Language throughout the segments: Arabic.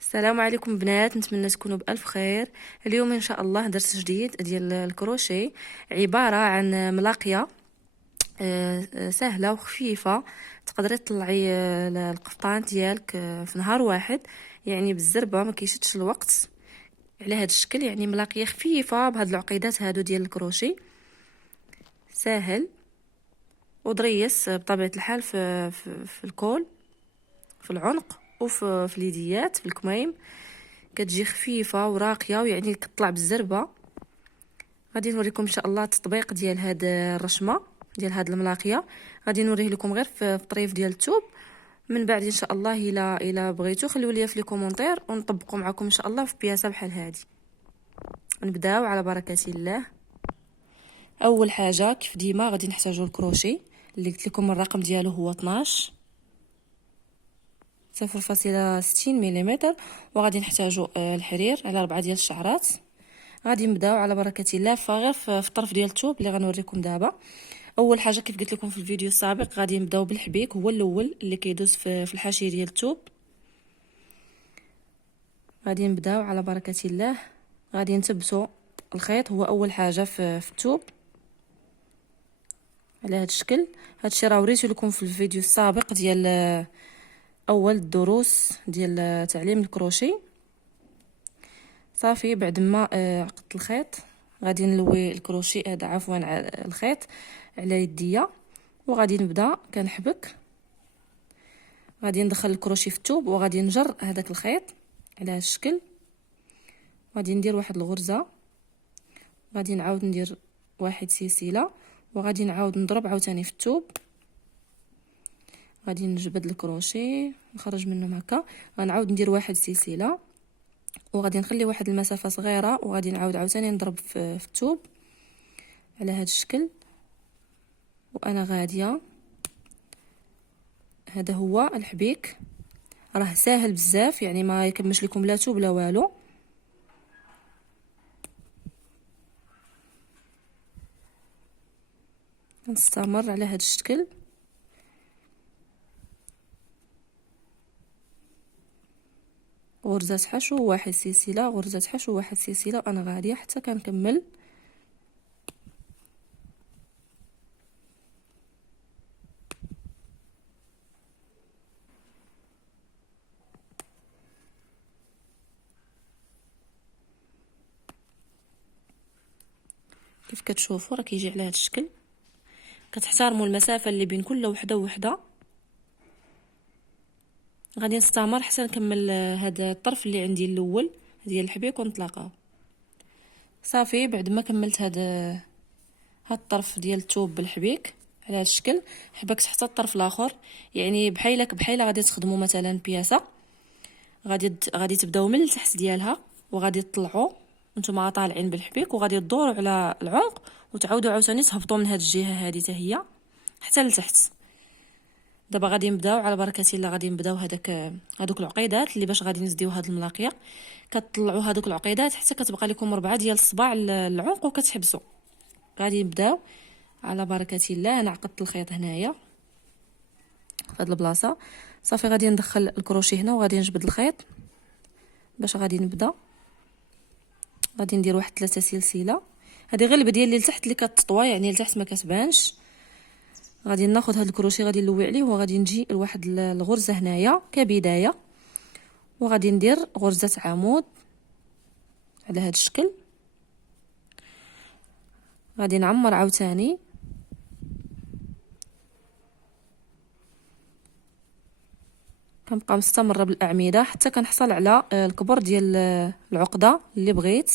السلام عليكم بنات، نتمنى تكونوا بألف خير. اليوم ان شاء الله درس جديد ديال الكروشي، عبارة عن ملاقية سهلة وخفيفة. تقدري تطلعي القفطان ديالك في نهار واحد، يعني بالزربة ما كيشدش الوقت. على هذا الشكل يعني ملاقية خفيفة بهاد العقيدات هادو ديال الكروشي، ساهل وضريس بطبيعة الحال في الكول، في العنق وفي اليديات، في الكميم. كتجي خفيفه وراقيه ويعني كتطلع بالزربه. غادي نوريكم ان شاء الله التطبيق ديال هاد الرشمه، ديال هاد الملاقيه. غادي نوريه لكم غير في الطريف ديال الثوب. من بعد ان شاء الله الى بغيتو خليو ليا في لي كومونتير ونطبقوا معكم ان شاء الله في بياسه بحال هادي. نبداو على بركه الله. اول حاجه كيف ديما غادي نحتاجو الكروشي اللي قلت لكم الرقم ديالو هو 12 0.60 ملم، وغادي نحتاجو الحرير على 4 ديال الشعرات. غادي نبداو على بركه الله فغير في الطرف ديال الثوب اللي غنوريكم دابا. اول حاجه كيف قلت لكم في الفيديو السابق غادي نبداو بالحبيك، هو الاول اللي كيدوز في الحاشيه ديال الثوب. غادي نبداو على بركه الله. غادي نثبتوا الخيط هو اول حاجه في الثوب على هذا الشكل. هادشي راه وريته لكم في الفيديو السابق ديال اول الدروس ديال تعليم الكروشي. صافي بعد ما عقدت الخيط غادي نلوي الكروشي عفوا الخيط على يديا، وغادي نبدا كنحبك. غادي ندخل الكروشي في الثوب وغادي نجر هذاك الخيط على هذا الشكل. غادي ندير واحد الغرزه، غادي نعاود ندير واحد سلسله، وغادي نعاود نضرب عاوتاني في الثوب. غادي نجبد الكروشي نخرج منه هكا، غنعاود ندير واحد سلسله، وغادي نخلي واحد المسافه صغيره، وغادي نعاود عاوتاني نضرب في الثوب على هذا الشكل وانا غاديه. هذا هو الحبيك، راه ساهل بزاف، يعني ما يكمش لكم لا ثوب لا والو. نستمر على هذا الشكل. غرزه حشو واحد سلسله، غرزه حشو واحد سلسله، وانا غاديه حتى كنكمل. كيف كتشوفوا راه كيجي على هذا الشكل. كتحترموا المسافه اللي بين كل وحده ووحده. غادي نستمر حتى نكمل هذا الطرف اللي عندي الاول ديال الحبيك ونطلقه. صافي بعد ما كملت هذا الطرف ديال الثوب بالحبيك على هذا الشكل، حبكت حتى الطرف الاخر. يعني بحال غادي تخدموا مثلا بياسه، غادي تبداو من التحت ديالها وغادي تطلعوا نتوما طالعين بالحبيك، وغادي تدوروا على العنق وتعاودوا عاوتاني تهبطوا من هذه الجهه هذه حتى هي حتى لتحت. دابا غادي نبداو على بركه الله. غادي نبداو هذوك العقيدات اللي باش غادي نزديو هاد الملاقيه. كتطلعوا هذوك العقيدات حتى كتبقى لكم 4 ديال الصباع العنق وكتحبسوا. غادي نبداو على بركه الله. انا عقدت الخيط هنايا في هاد البلاصه. صافي غادي ندخل الكروشي هنا وغادي نجبد الخيط باش غادي نبدا. غادي ندير واحد 3 سلسله. هذه غير البديه اللي لتحت اللي كتطوى، يعني لتحت ما كتبانش. غادي ناخذ هذا الكروشي غادي نلوي عليه، وغادي نجي لواحد الغرزه هنايا كبدايه، وغادي ندير غرزه عمود على هذا الشكل. غادي نعمر عاوتاني كنبقى مستمره بالاعمده حتى كنحصل على الكبر ديال العقده اللي بغيت.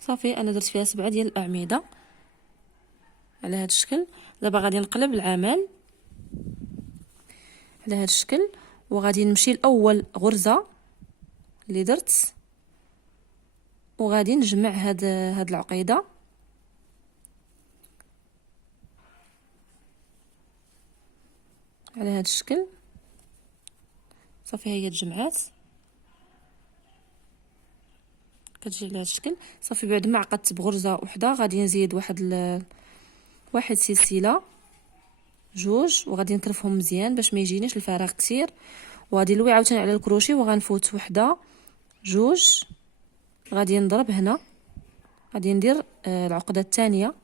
صافي انا درت فيها 7 ديال الاعمده على هذا الشكل. دابا غادي نقلب العمل على هذا الشكل، وغادي نمشي لاول غرزه اللي درت، وغادي نجمع هاد العقيده على هاد الشكل. صافي هي تجمعات، كتجي على هاد الشكل. صافي بعد ما عقدت بغرزه وحده غادي نزيد واحد سلسله، جوج، وغادي نكرفهم مزيان باش ما يجينيش الفراغ كثير، وغادي نلوي عاوتاني على الكروشي وغنفوت وحده، جوج، غادي نضرب هنا، غادي ندير العقده الثانيه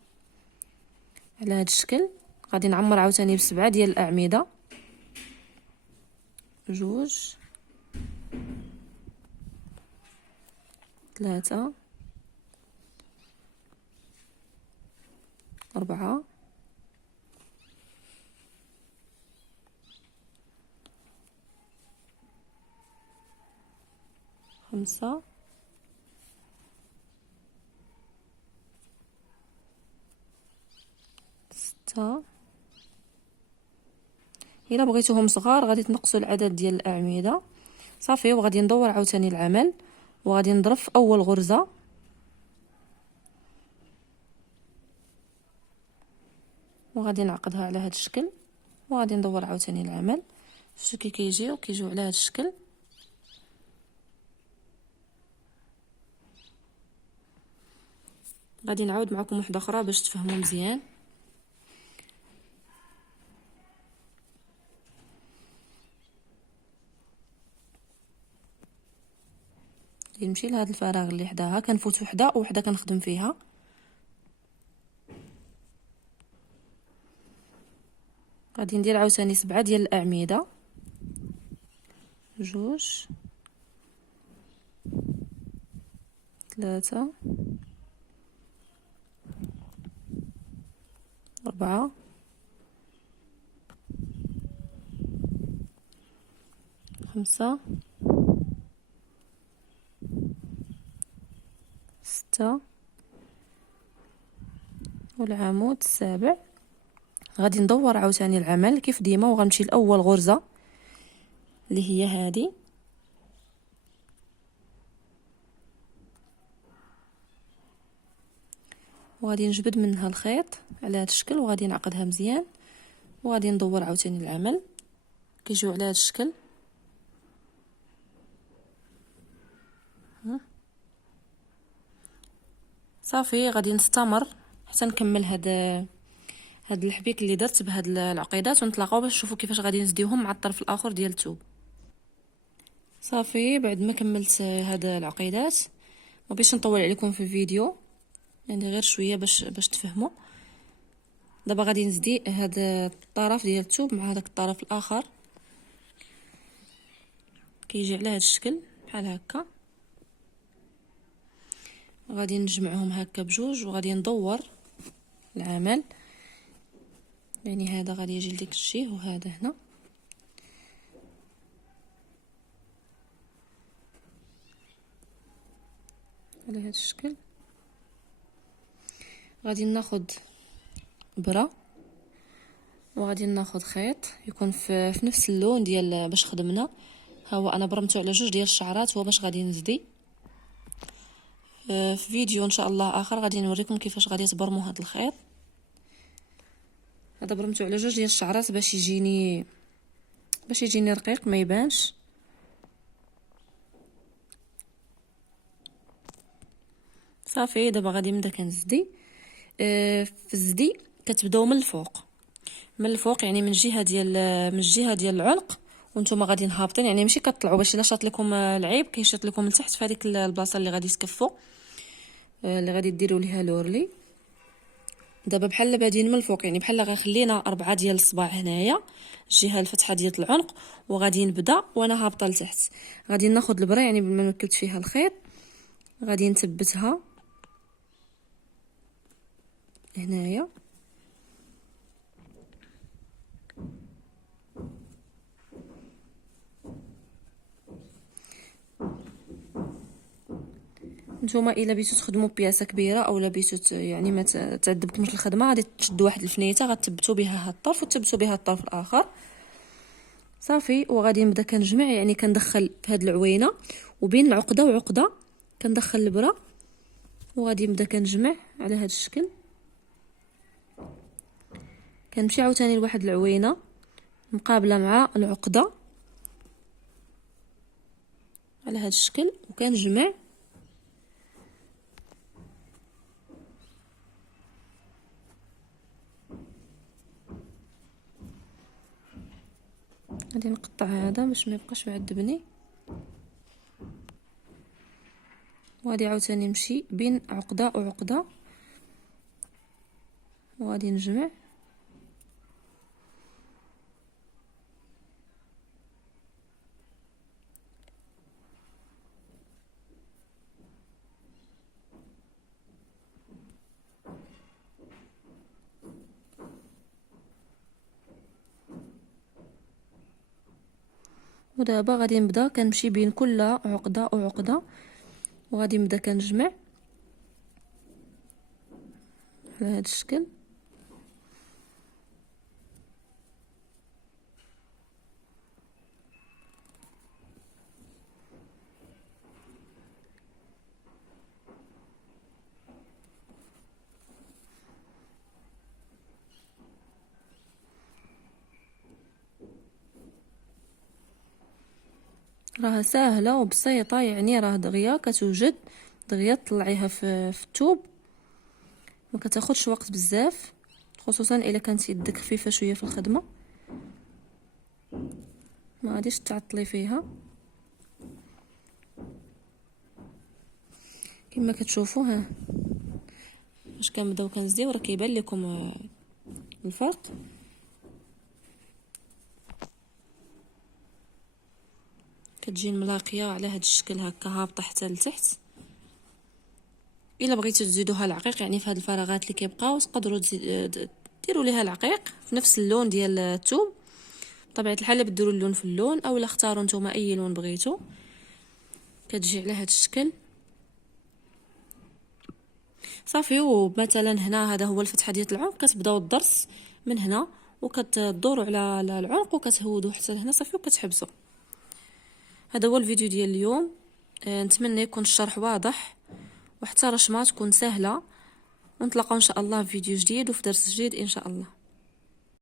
على هاد الشكل. غادي نعمر عاوتاني ب7 ديال الاعمده، جوج، 3، 4، 5، 6. الا بغيتوهم صغار غادي تنقصوا العدد ديال الاعمده. صافي وغادي ندور عاوتاني العمل، وغادي نضرب في اول غرزه، وغادي نعقدها على هذا الشكل، وغادي ندور عاوتاني العمل. شفتوا كي كيجيو على هذا الشكل. غادي نعاود معكم وحده اخرى باش تفهموا مزيان. نمشي لهذا الفراغ اللي حداها، كنفوت وحده وحده كنخدم فيها. غادي ندير عاوتاني 7 ديال الاعمده، جوج، 3، 4، 5، 6، والعمود السابع. غادي ندور عاوتاني العمل كيف ديما، وغنمشي لاول غرزه اللي هي هذه، وغادي نجبد منها الخيط على هذا الشكل، وغادي نعقدها مزيان، وغادي ندور عاوتاني العمل كيجيو على هذا الشكل. صافي غادي نستمر حتى نكمل هاد الحبيك اللي درت بهاد العقيدات، ونتلاقاو باش نشوفوا كيفاش غادي نزديوهم مع الطرف الاخر ديال الثوب. صافي بعد ما كملت هاد العقيدات، ما بغيتش نطول عليكم في الفيديو، يعني غير شويه باش تفهموا. دابا غادي نزدي هاد الطرف ديال الثوب مع هذاك الطرف الاخر، كيجي على هاد الشكل بحال هكا. غادي نجمعهم هكا بجوج، وغادي ندور العمل، يعني هذا غادي يجي لديك الجهه وهذا هنا. على هذا الشكل غادي ناخد ابره، وغادي ناخد خيط يكون في نفس اللون ديال باش خدمنا. ها هو انا برمته على جوج ديال الشعرات، هو باش غادي نزدي. في فيديو ان شاء الله اخر غادي نوريكم كيفاش غادي تبرموا هذا الخيط. هذا برمته على جوج ديال الشعرات باش يجيني رقيق ما يبانش. صافي دابا غادي نبدا كنزدي. في الزدي كتبداو من الفوق، يعني من الجهه ديال العنق، وانتم غادي هابطين، يعني ماشي كطلعوا باش الا شاط لكم العيب كيشاط لكم لتحت في هذيك البلاصه اللي غادي تكفوا، اللي غادي ديروا ليها لورلي. دابا بحال بادين من الفوق، يعني بحال غنخلينا 4 ديال الصباع هنايا الجهه الفتحه ديال العنق، وغادي نبدا وانا هابطه لتحت. غادي ناخذ البره، يعني بما ركبت فيها الخيط غادي نثبتها هنايا، نتوما الا بيتو تخدموا بياسه كبيره او لا بيتو يعني ما تعذبكمش الخدمه، غادي تشدوا واحد الفنيته غتثبتوا بها هاد الطرف وتثبتوا بها الطرف الاخر. صافي. وغادي نبدا كنجمع، يعني كندخل في هاد العوينه وبين عقده وعقده كندخل البره، وغادي نبدا كنجمع على هاد الشكل. كنمشي عاوتاني لواحد العوينه مقابله مع العقده على هاد الشكل وكنجمع. غادي نقطع هذا باش ما يبقاش معذبني، وغادي عاوتاني نمشي بين عقده وعقده وغادي نجمع. ودابا غادي نبدا كنمشي بين كل عقده وعقده وغادي نبدا كنجمع على هذا الشكل. راها ساهله وبسيطه، يعني راه دغيا كتوجد، دغيا طلعيها في الثوب، ما كتاخذش وقت بزاف، خصوصا الا كانت يدك خفيفه شويه في الخدمه، ما غاديش تعطلي فيها. كما كتشوفوا ها واش كنبداو كنزيو، راه كيبان لكم الفرق. كتجي ملاقيه على هذا الشكل هكا هابطه حتى لتحت. الا بغيتو تزيدوها العقيق، يعني في هاد الفراغات اللي كيبقاو تقدروا ديروا ليها العقيق في نفس اللون ديال الثوب. بطبيعه الحال اللي بديروا اللون في اللون، اولا اختاروا نتوما اي لون بغيتو. كتجي على هذا الشكل صافي. ومثلا هنا هذا هو الفتحه ديال العنق، كتبداو الضرس من هنا وكتدوروا على العنق وكتهودوا حتى لهنا صافي وكتحبسوا. هذا هو الفيديو ديال اليوم. نتمنى يكون الشرح واضح وحتى رشمه تكون سهله، ونتلاقاو ان شاء الله في فيديو جديد وفي درس جديد ان شاء الله.